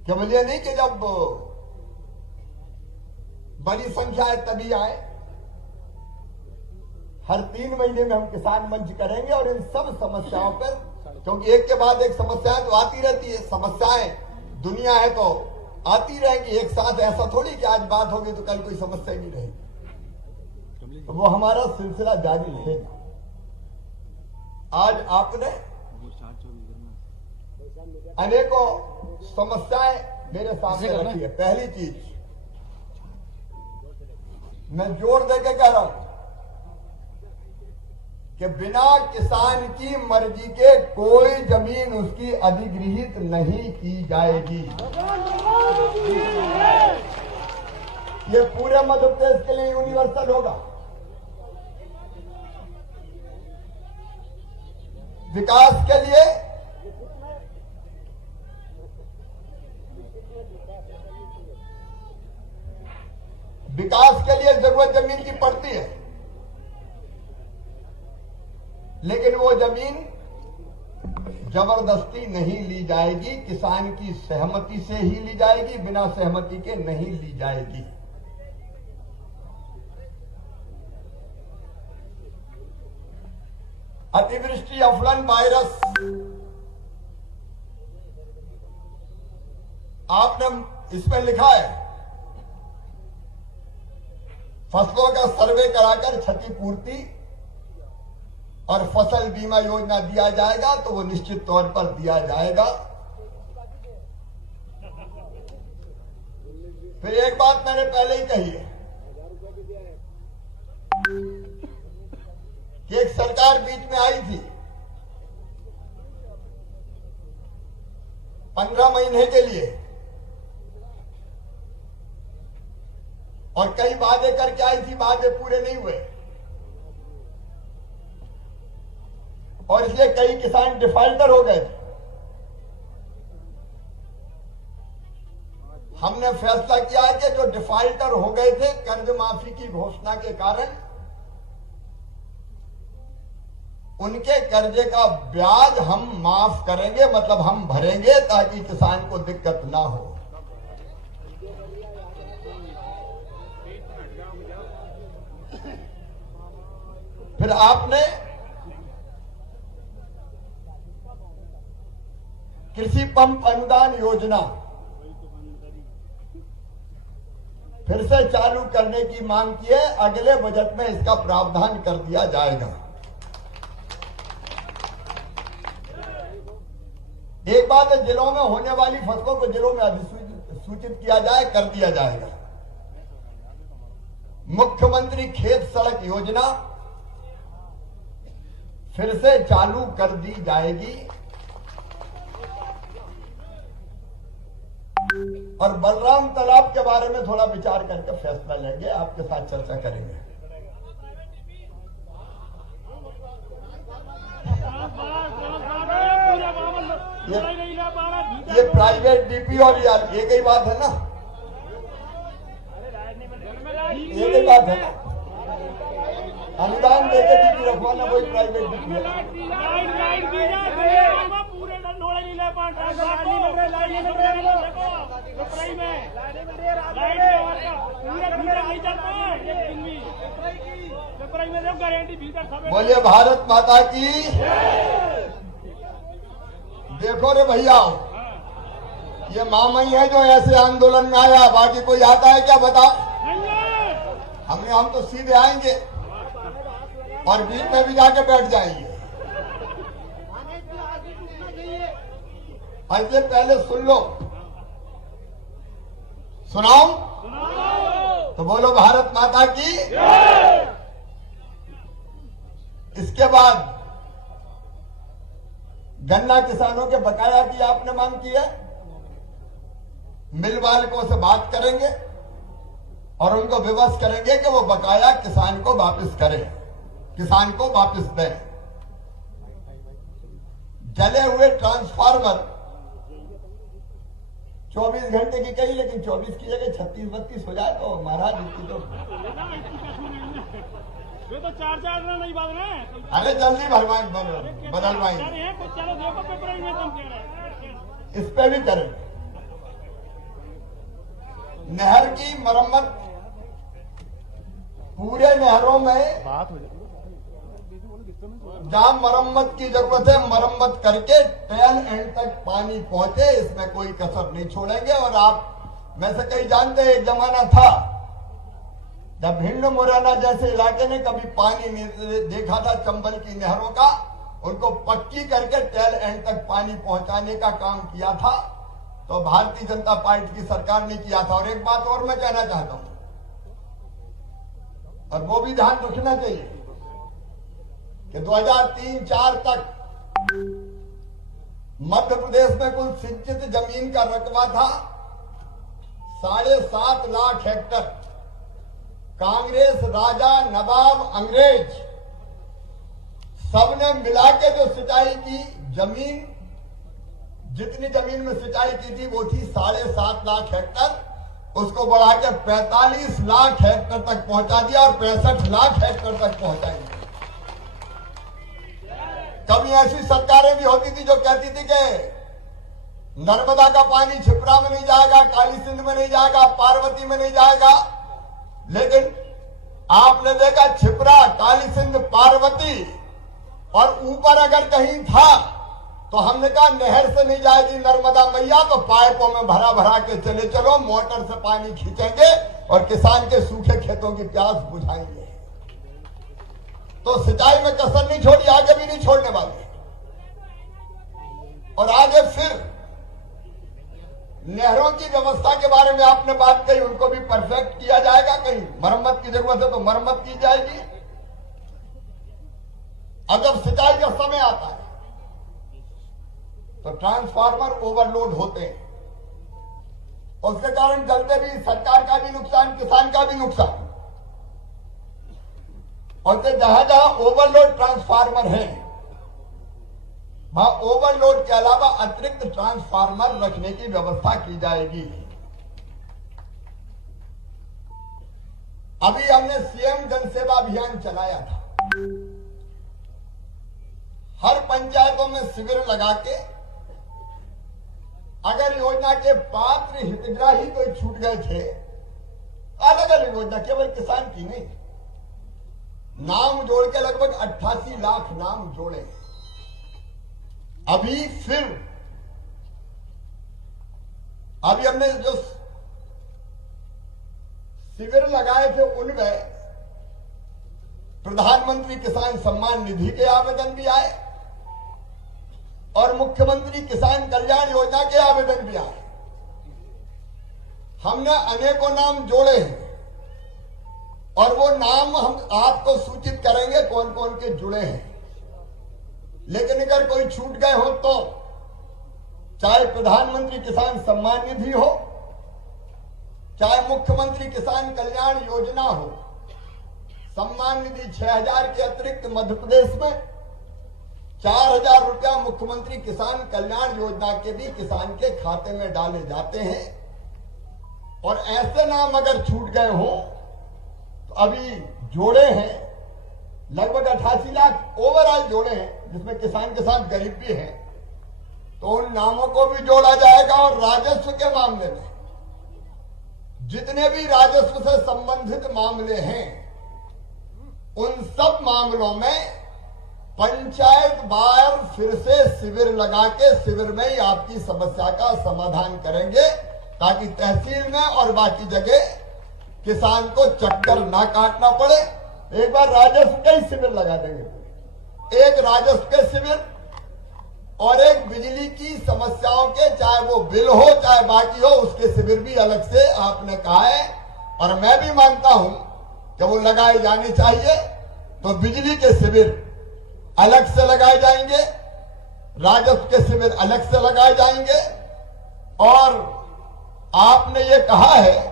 केवल ये नहीं कि जब बड़ी संख्या है तभी आए। हर 3 महीने में हम किसान मंच करेंगे और इन सब समस्याओं पर, क्योंकि एक के बाद एक समस्याएं तो आती रहती है, समस्याएं दुनिया है तो आती रहेगी एक साथ। ऐसा थोड़ी कि आज बात होगी तो कल कोई समस्या ही नहीं रहेगी, तो वो हमारा सिलसिला जारी रहेगा। आज आपने अनेकों समस्याएं मेरे सामने रखी है। पहली चीज मैं जोर देकर कह रहा हूं कि बिना किसान की मर्जी के कोई जमीन उसकी अधिग्रहित नहीं की जाएगी। ये पूरे मध्य प्रदेश के लिए यूनिवर्सल होगा। विकास के लिए जरूरत जमीन की पड़ती है, लेकिन वो जमीन जबरदस्ती नहीं ली जाएगी, किसान की सहमति से ही ली जाएगी, बिना सहमति के नहीं ली जाएगी। अतिवृष्टि, अफलन, वायरस, आपने इसमें लिखा है फसलों का सर्वे कराकर क्षतिपूर्ति और फसल बीमा योजना दिया जाएगा, तो वो निश्चित तौर पर दिया जाएगा। फिर एक बात मैंने पहले ही कही है कि एक सरकार बीच में आई थी 15 महीने के लिए और कई वादे करके आई थी, वादे पूरे नहीं हुए और इसलिए कई किसान डिफॉल्टर हो गए थे। हमने फैसला किया है कि जो डिफॉल्टर हो गए थे कर्ज माफी की घोषणा के कारण, उनके कर्जे का ब्याज हम माफ करेंगे, मतलब हम भरेंगे, ताकि किसान को दिक्कत ना हो। फिर आपने कृषि पंप अनुदान योजना फिर से चालू करने की मांग की है। अगले बजट में इसका प्रावधान कर दिया जाएगा। एक बात है, जिलों में होने वाली फसलों को जिलों में अधिसूचित किया जाए, कर दिया जाएगा। मुख्यमंत्री खेत सड़क योजना फिर से चालू कर दी जाएगी और बलराम तालाब के बारे में थोड़ा विचार करके फैसला लेंगे, आपके साथ चर्चा करेंगे। ये प्राइवेट डीपी और यार एक ही बात है ना, एक ही बात है ना। अनुदान देकर डीपी रखवाना कोई प्राइवेट डीपी है। बोलिए भारत माता की। देखो रे भैया, ये मामई है जो ऐसे आंदोलन में आया, बाकी कोई आता है क्या बता? हम तो सीधे आएंगे और बीच में भी जाके बैठ जाएंगे। ऐसे पहले सुन लो, सुनाओ तो बोलो भारत माता की। इसके बाद गन्ना किसानों के बकाया की आपने मांग की है। मिल मालिकों से बात करेंगे और उनको विवश करेंगे कि वो बकाया किसान को वापस करें, किसान को वापस दें। जले हुए ट्रांसफार्मर 24 घंटे की कही, लेकिन 24 की जगह 36-32 हो जाए तो महाराज इसकी तो ये तो 4 नहीं बात है। अरे जल्दी बदलवाएंगे, चलो देखो पेपर में तुम कह रहे हैं, इस पे भी करें। नहर की मरम्मत, पूरे नहरों में जहां मरम्मत की जरूरत है मरम्मत करके टेल एंड तक पानी पहुंचे, इसमें कोई कसर नहीं छोड़ेंगे। और आप में से कई जानते हैं, एक जमाना था जब भिंड मुरैना जैसे इलाके ने कभी पानी नहीं देखा था चंबल की नहरों का, उनको पक्की करके टेल एंड तक पानी पहुंचाने का काम किया था, तो भारतीय जनता पार्टी की सरकार ने किया था। और एक बात और मैं कहना चाहता हूं, और वो भी ध्यान रखना चाहिए कि 2003-4 तक मध्य प्रदेश में कुल सिंचित जमीन का रकबा था 7.5 लाख हेक्टर। कांग्रेस, राजा, नवाब, अंग्रेज सबने मिला के जो सिंचाई की जमीन, जितनी जमीन में सिंचाई की थी वो थी 7.5 लाख हेक्टर, उसको बढ़ा के 45 लाख हेक्टर तक पहुंचा दिया और 65 लाख हेक्टर तक पहुंचाएंगे। कभी ऐसी सरकारें भी होती थी जो कहती थी कि नर्मदा का पानी छिपरा में नहीं जाएगा, काली सिंध में नहीं जाएगा, पार्वती में नहीं जाएगा। लेकिन आपने देखा छिपरा, काली सिंध, पार्वती और ऊपर अगर कहीं था तो हमने कहा नहर से नहीं जाएगी नर्मदा मैया, तो पाइपों में भरा भरा के चले चलो, मोटर से पानी खींचेंगे और किसान के सूखे खेतों की प्यास बुझाएंगे। तो सिंचाई में कसर नहीं छोड़ी, आगे भी नहीं छोड़ने वाले। और आगे फिर नहरों की व्यवस्था के बारे में आपने बात कही, उनको भी परफेक्ट किया जाएगा। कहीं मरम्मत की जरूरत है तो मरम्मत की जाएगी। अब जब सिंचाई का समय आता है तो ट्रांसफार्मर ओवरलोड होते हैं, उसके कारण जलते भी, सरकार का भी नुकसान, किसान का भी नुकसान। और जहां जहां ओवरलोड ट्रांसफार्मर है वहां ओवरलोड के अलावा अतिरिक्त ट्रांसफार्मर रखने की व्यवस्था की जाएगी। अभी हमने सीएम जन सेवा अभियान चलाया था, हर पंचायतों में शिविर लगा के अगर योजना के पात्र हितग्राही कोई छूट गए थे, अलग अलग योजना, केवल किसान की नहीं, नाम जोड़ के लगभग 88 लाख नाम जोड़े। अभी हमने जो शिविर लगाए थे उनमें प्रधानमंत्री किसान सम्मान निधि के आवेदन भी आए और मुख्यमंत्री किसान कल्याण योजना के आवेदन भी आए। हमने अनेकों नाम जोड़े हैं और वो नाम हम आपको सूचित करेंगे कौन कौन के जुड़े हैं। लेकिन अगर कोई छूट गए हो तो चाहे प्रधानमंत्री किसान सम्मान निधि हो, चाहे मुख्यमंत्री किसान कल्याण योजना हो, सम्मान निधि 6,000 के अतिरिक्त मध्य प्रदेश में 4,000 रुपया मुख्यमंत्री किसान कल्याण योजना के भी किसान के खाते में डाले जाते हैं। और ऐसे नाम अगर छूट गए हो तो अभी जोड़े हैं लगभग 88 लाख ओवरऑल जोड़े हैं, जिसमें किसान के साथ गरीब भी हैं, तो उन नामों को भी जोड़ा जाएगा। और राजस्व के मामले में जितने भी राजस्व से संबंधित मामले हैं उन सब मामलों में पंचायत बार फिर से शिविर लगा के शिविर में ही आपकी समस्या का समाधान करेंगे, ताकि तहसील में और बाकी जगह किसान को चक्कर ना काटना पड़े। एक बार राजस्व के ही शिविर लगा देंगे, एक राजस्व के शिविर और एक बिजली की समस्याओं के, चाहे वो बिल हो चाहे बाकी हो, उसके शिविर भी अलग से आपने कहा है। और मैं भी मानता हूं कि वो लगाए जाने चाहिए। तो बिजली के शिविर अलग से लगाए जाएंगे, राजस्व के शिविर अलग से लगाए जाएंगे। और आपने ये कहा है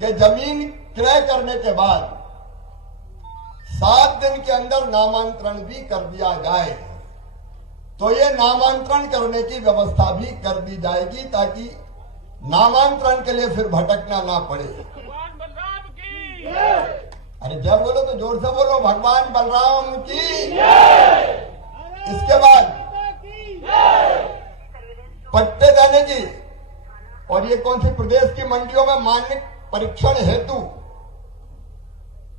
कि जमीन क्रय करने के बाद 7 दिन के अंदर नामांतरण भी कर दिया जाए, तो ये नामांतरण करने की व्यवस्था भी कर दी जाएगी, ताकि नामांतरण के लिए फिर भटकना ना पड़े। भगवान बलराम की अरे जब बोलो तो जोर से बोलो, भगवान बलराम की। इसके बाद पट्टे देने की और ये कौन सी प्रदेश की मंडियों में मानक परीक्षण हेतु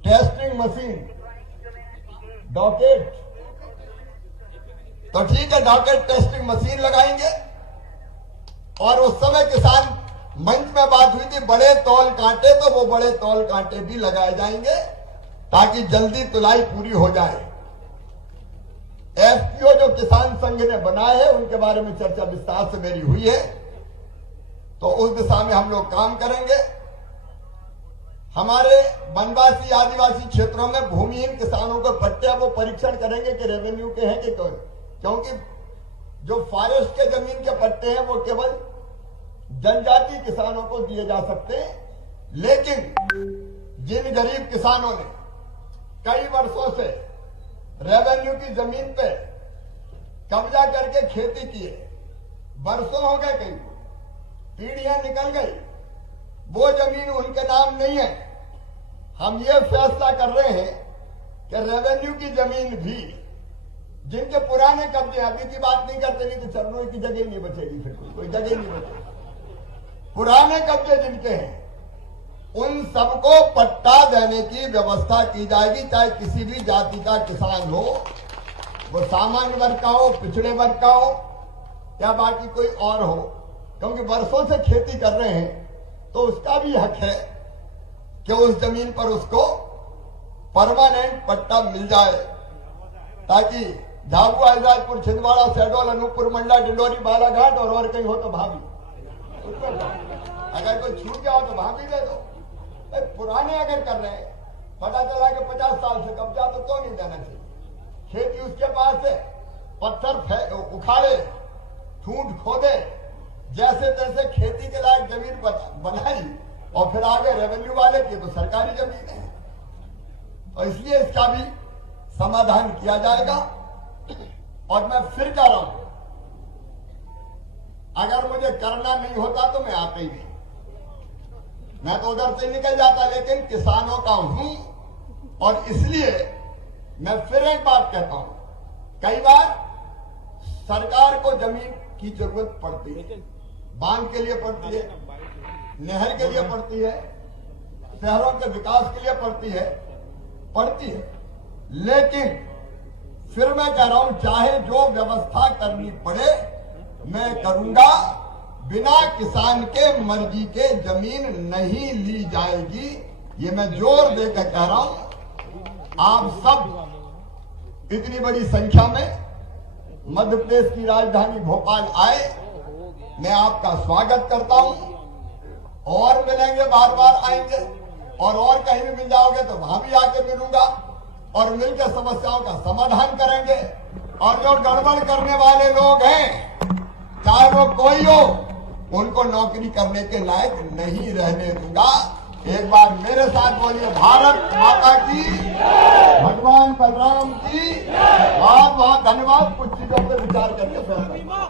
टेस्टिंग मशीन डॉकेट, तो ठीक है, डॉकेट टेस्टिंग मशीन लगाएंगे। और उस समय किसान मंच में बात हुई थी बड़े तौल कांटे, तो वो बड़े तौल कांटे भी लगाए जाएंगे ताकि जल्दी तुलाई पूरी हो जाए। एफपीओ जो किसान संघ ने बनाए हैं उनके बारे में चर्चा विस्तार से मेरी हुई है, तो उस दिशा में हम लोग काम करेंगे। हमारे वनवासी आदिवासी क्षेत्रों में भूमिहीन किसानों को पट्टे वो परीक्षण करेंगे कि रेवेन्यू के हैं कि कौन, क्योंकि जो फॉरेस्ट के जमीन के पट्टे हैं वो केवल जनजाति किसानों को दिए जा सकते हैं। लेकिन जिन गरीब किसानों ने कई वर्षों से रेवेन्यू की जमीन पे कब्जा करके खेती की है, वर्षों हो गए, कई पीढ़ियां निकल गई, वो जमीन उनके नाम नहीं है। हम ये फैसला कर रहे हैं कि रेवेन्यू की जमीन भी जिनके पुराने कब्जे, अभी की बात नहीं करते, नहीं तो चरणों की जगह नहीं बचेगी, फिर कोई जगह नहीं बचेगी। पुराने कब्जे जिनके हैं उन सबको पट्टा देने की व्यवस्था की जाएगी, चाहे किसी भी जाति का किसान हो, वो सामान्य वर्ग का हो, पिछड़े वर्ग का हो या बाकी कोई और हो, क्योंकि वर्षों से खेती कर रहे हैं तो उसका भी हक है कि उस जमीन पर उसको परमानेंट पट्टा मिल जाए, ताकि झाबुआ, हजारपुर, छिंदवाड़ा, शहडोल, अनूपपुर, मंडला, डिंडोरी, बालाघाट और कहीं हो तो भाभी, अगर कोई छूट गया हो तो भाभी दे दो। पुराने अगर कर रहे हैं, पता चला कि 50 साल से कब्जा, तो क्यों नहीं देना चाहिए? खेती उसके पास है, पत्थर उखाड़े, ठूंठ खोदे, जैसे तैसे खेती के लायक जमीन बनाई और फिर आगे रेवेन्यू वाले की तो सरकारी जमीन है, तो इसलिए इसका भी समाधान किया जाएगा। और मैं फिर कह रहा हूं, अगर मुझे करना नहीं होता तो मैं आता ही नहीं, मैं तो उधर से निकल जाता, लेकिन किसानों का हूं और इसलिए मैं फिर एक बात कहता हूं, कई बार सरकार को जमीन की जरूरत पड़ती है, बांध के लिए पड़ती है, नहर के लिए पड़ती है, शहरों के विकास के लिए पड़ती है, लेकिन फिर मैं कह रहा हूं, चाहे जो व्यवस्था करनी पड़े मैं करूंगा, बिना किसान के मर्जी के जमीन नहीं ली जाएगी। ये मैं जोर देकर कह रहा हूं। आप सब इतनी बड़ी संख्या में मध्य प्रदेश की राजधानी भोपाल आए, मैं आपका स्वागत करता हूं। और मिलेंगे, बार बार आएंगे, और कहीं भी मिल जाओगे तो वहां भी आके मिलूंगा और मिलकर समस्याओं का समाधान करेंगे। और जो गड़बड़ करने वाले लोग हैं, चाहे वो कोई हो, उनको नौकरी करने के लायक नहीं रहने दूंगा। एक बार मेरे साथ बोलिए, भारत माता की, भगवान बलराम की। बहुत बहुत धन्यवाद। कुछ चीजों पर विचार करके फैसला